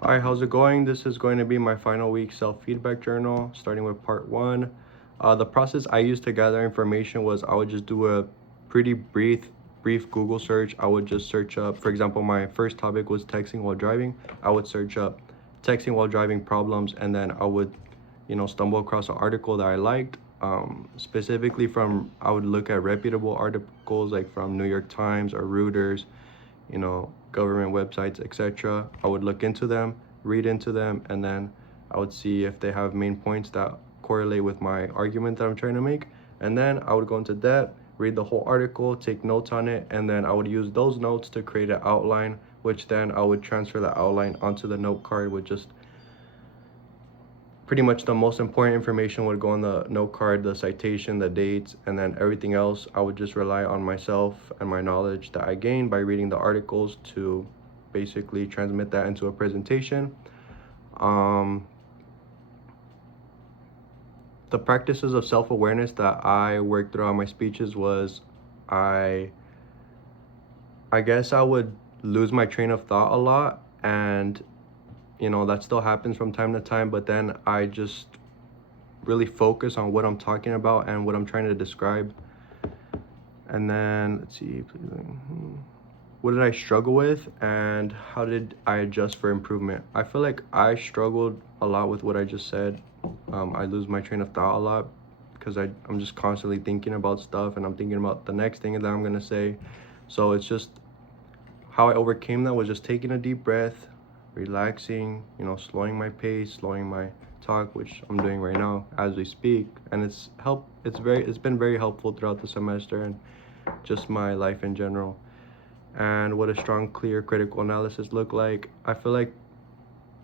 Hi, how's it going? This is going to be my final week self-feedback journal, starting with part one. The process I used to gather information was I would just do a pretty brief Google search. I would just search up, for example, my first topic was texting while driving. I would search up texting while driving problems, and then I would, stumble across an article that I liked. Specifically I would look at reputable articles like from New York Times or Reuters, government websites, etc. I would look into them, read into them, and then I would see if they have main points that correlate with my argument that I'm trying to make. And then I would go into that, read the whole article, take notes on it, and then I would use those notes to create an outline, which then I would transfer the outline onto the note card with just pretty much the most important information would go on the note card, the citation, the dates, and then everything else I would just rely on myself and my knowledge that I gained by reading the articles to basically transmit that into a presentation. um, the practices of self-awareness that I worked throughout my speeches was i I guess I would lose my train of thought a lot, and that still happens from time to time, but then I just really focus on what I'm talking about and what I'm trying to describe. And then let's see, what did I struggle with and how did I adjust for improvement? I feel like I struggled a lot with what I just said. I lose my train of thought a lot because I'm just constantly thinking about stuff and I'm thinking about the next thing that I'm gonna say. So it's just how I overcame that was just taking a deep breath, relaxing, slowing my pace, slowing my talk, which I'm doing right now as we speak, and it's been very helpful throughout the semester and just my life in general. And what a strong, clear critical analysis look like? I feel like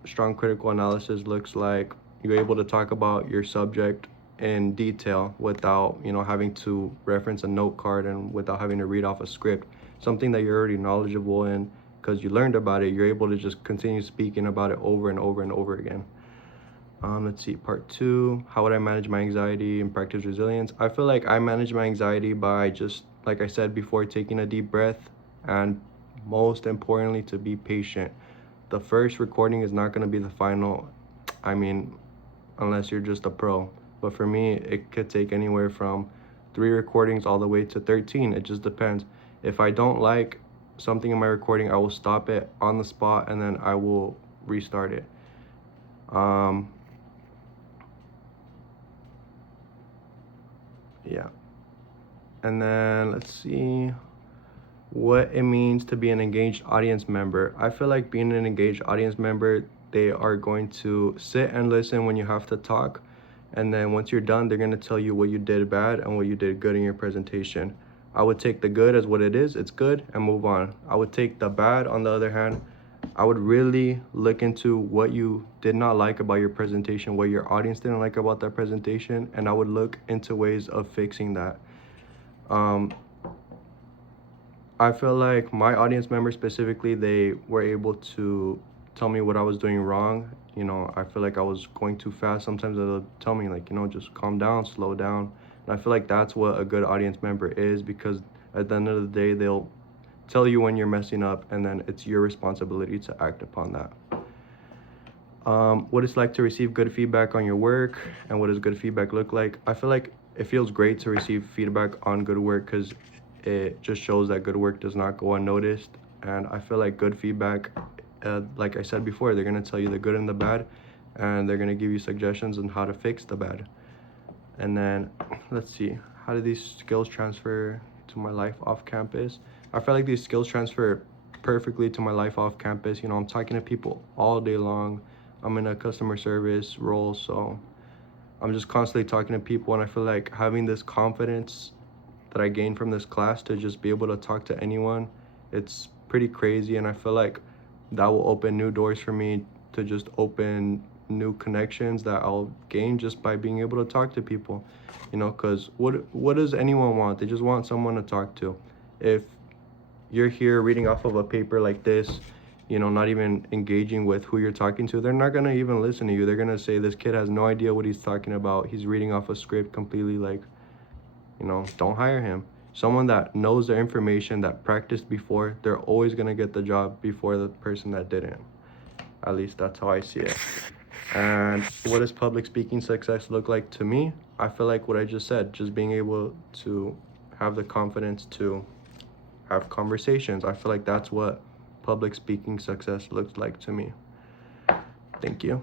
strong critical analysis looks like you're able to talk about your subject in detail without having to reference a note card and without having to read off a script, something that you're already knowledgeable in because you learned about it. You're able to just continue speaking about it over and over and over again. Let's see, part two, how would I manage my anxiety and practice resilience? I feel like I manage my anxiety by just, like I said before, taking a deep breath and most importantly, to be patient. The first recording is not going to be the final. I mean, unless you're just a pro. But for me, it could take anywhere from 3 recordings all the way to 13. It just depends. If I don't like something in my recording, I will stop it on the spot and then I will restart it. Um, yeah. And then let's see what it means to be an engaged audience member. I feel like being an engaged audience member, they are going to sit and listen when you have to talk. And then once you're done, they're going to tell you what you did bad and what you did good in your presentation. I would take the good as what it is, it's good, and move on. I would take the bad, on the other hand, I would really look into what you did not like about your presentation, what your audience didn't like about that presentation, and I would look into ways of fixing that. Um, I feel like my audience members specifically, they were able to tell me what I was doing wrong. I feel like I was going too fast. Sometimes they'll tell me like, just calm down, slow down. And I feel like that's what a good audience member is, because at the end of the day, they'll tell you when you're messing up and then it's your responsibility to act upon that. What it's like to receive good feedback on your work and what does good feedback look like? I feel like it feels great to receive feedback on good work because it just shows that good work does not go unnoticed. And I feel like good feedback, like I said before, they're going to tell you the good and the bad, and they're going to give you suggestions on how to fix the bad. And then let's see, how do these skills transfer to my life off campus? I feel like these skills transfer perfectly to my life off campus. I'm talking to people all day long. I'm in a customer service role, so I'm just constantly talking to people, and I feel like having this confidence that I gained from this class to just be able to talk to anyone, it's pretty crazy, and I feel like that will open new doors for me to just open new connections that I'll gain just by being able to talk to people. Because what does anyone want? They just want someone to talk to. If you're here reading off of a paper like this, not even engaging with who you're talking to, they're not going to even listen to you. They're going to say, this kid has no idea what he's talking about. He's reading off a script completely, like, don't hire him. Someone that knows their information, that practiced before, they're always going to get the job before the person that didn't. At least that's how I see it. And what does public speaking success look like to me? I feel like what I just said, just being able to have the confidence to have conversations. I feel like that's what public speaking success looks like to me. Thank you.